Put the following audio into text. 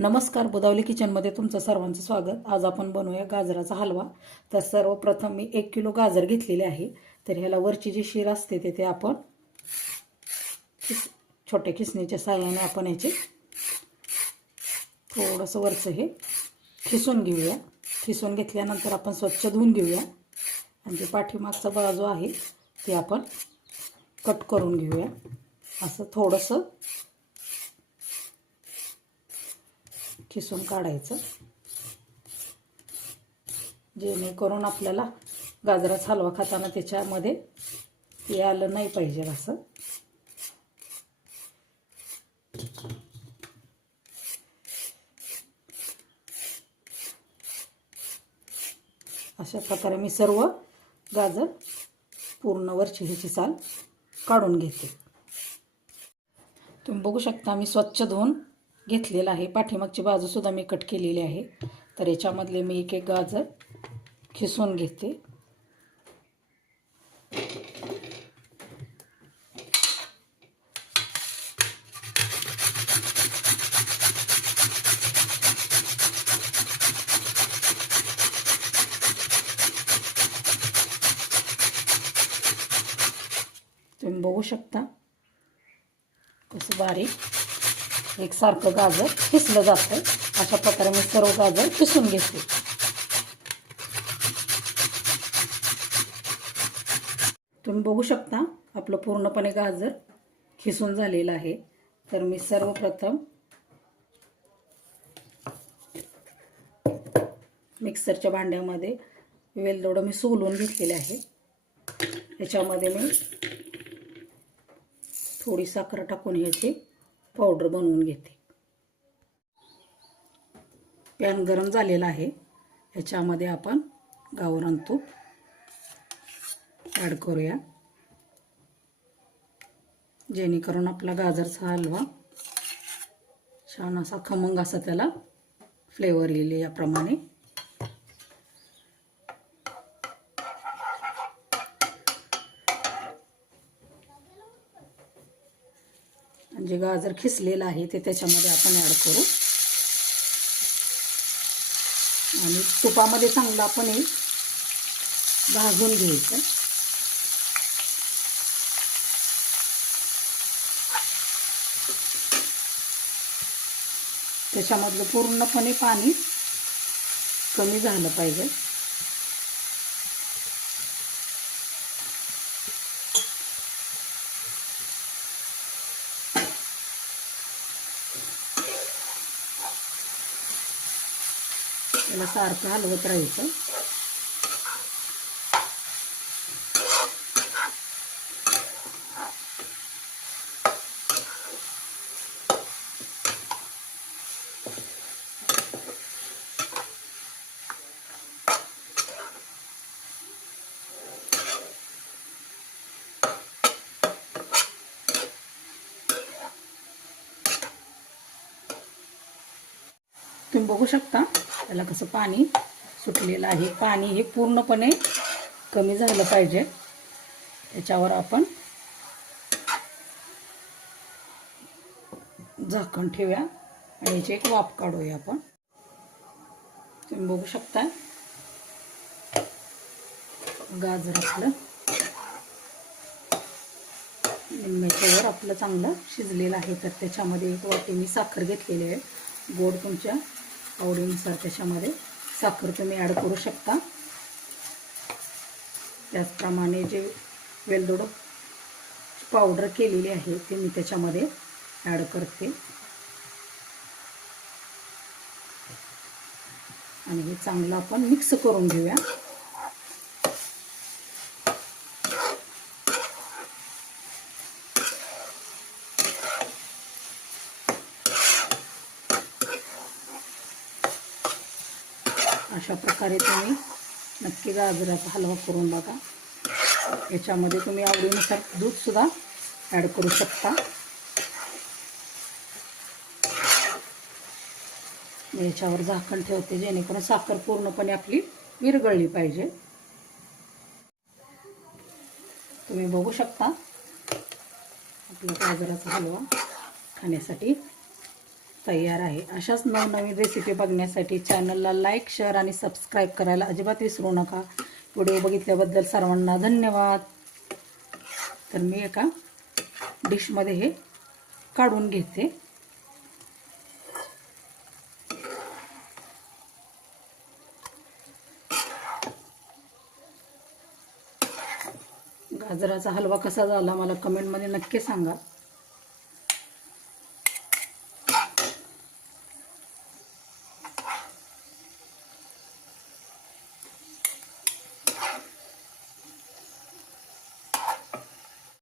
नमस्कार बुदावली किचनमध्ये तुमचं सर्वांचं स्वागत. आज आपण बनवूया गाजराचा हलवा. तर सर्वप्रथम मी एक किलो गाजर घेतलेले आहे. तर ह्याला वरची जी शीर असते ते ते आपण छोट्या किसणीच्या साह्याने आपण याचे थोडंसं वरचं हे खिसून घेऊया. खिसून घेतल्यानंतर आपण स्वच्छ धुवून घेऊया. आणि जे पाठीमागचा बाजू आहे ते आपण कट करून घेऊया. असं थोडंसं खिसून काढायचं. जेणेकरून आपल्याला गाजराचा हलवा खाताना त्याच्यामध्ये हे आलं नाही पाहिजे असं. अशा प्रकारे मी सर्व गाजर पूर्ण वरची ह्याची साल काढून घेते. तुम्ही बघू शकता मी स्वच्छ धुवून घेतलेला आहे. पाठीमागची बाजूसुद्धा मी कट केलेली आहे. तर याच्यामधले मी एक एक गाजर खिसून घेते. तुम्ही बघू शकता. कसं बारीक. एकसारखं गाजर खिसलं जातं अशा प्रकारे मी सर्व गाजर खिसून घेते. तुम्ही बघू शकता आपलं पूर्णपणे गाजर खिसून झालेलं आहे. तर मी सर्वप्रथम मिक्सरच्या भांड्यामध्ये वेलदोडं मी सोलून घेतलेले आहे. याच्यामध्ये मी थोडी साखर टाकून ह्याची पावडर बनवून घेते. पॅन गरम झालेला आहे. ह्याच्यामध्ये आपण गावरान तूप ॲड करूया. जेणेकरून आपला गाजरचा हलवा छान असा खमंग असा त्याला फ्लेवर येईल याप्रमाणे. जे गाजर खिसलेलं आहे ते त्याच्यामध्ये आपण ॲड करू. आणि तुपामध्ये चांगलं आपण हे भाजून घ्यायचं. त्याच्यामधलं पूर्णपणे पाणी कमी झालं पाहिजे. ഇല സാർക്കാൻ ഉപയോഗിക്കും बघू शकता. त्याला कसं पाणी सुटलेलं आहे. पाणी हे पूर्णपणे कमी झालं पाहिजे. त्याच्यावर आपण झाकण ठेवूया. आणि याची एक वाफ काढूया आपण. तुम्ही बघू शकता. गाजर आपलं. निम्म्याच्यावर आपलं चांगलं शिजलेलं आहे. तर त्याच्यामध्ये एक वाटी मी साखर घेतलेली आहे. गोड तुमच्या आवडीनुसार त्याच्यामध्ये साखर तुम्ही ॲड करू शकता. त्याचप्रमाणे जे वेलदोड पावडर केलेली आहे ते मी त्याच्यामध्ये ॲड करते. आणि हे चांगलं आपण मिक्स करून घेऊया. अशा प्रकारे तुम्ही नक्की गाजराचा हलवा करून बघा. याच्यामध्ये तुम्ही आवडीनुसार दूधसुद्धा ॲड करू शकता. मी याच्यावर झाकण ठेवते जेणेकरून साखर पूर्णपणे आपली विरगळली पाहिजे. तुम्ही बघू शकता आपला गाजराचा हलवा खाण्यासाठी. तयार आहे. अशाच नवनवीन रेसिपी बघण्यासाठी चॅनलला लाईक शेअर आणि सबस्क्राईब करायला अजिबात विसरू नका. व्हिडिओ बघितल्याबद्दल सर्वांना धन्यवाद. तर मी एका डिशमध्ये हे काढून घेते. गाजराचा हलवा कसा झाला मला कमेंटमध्ये नक्की सांगा.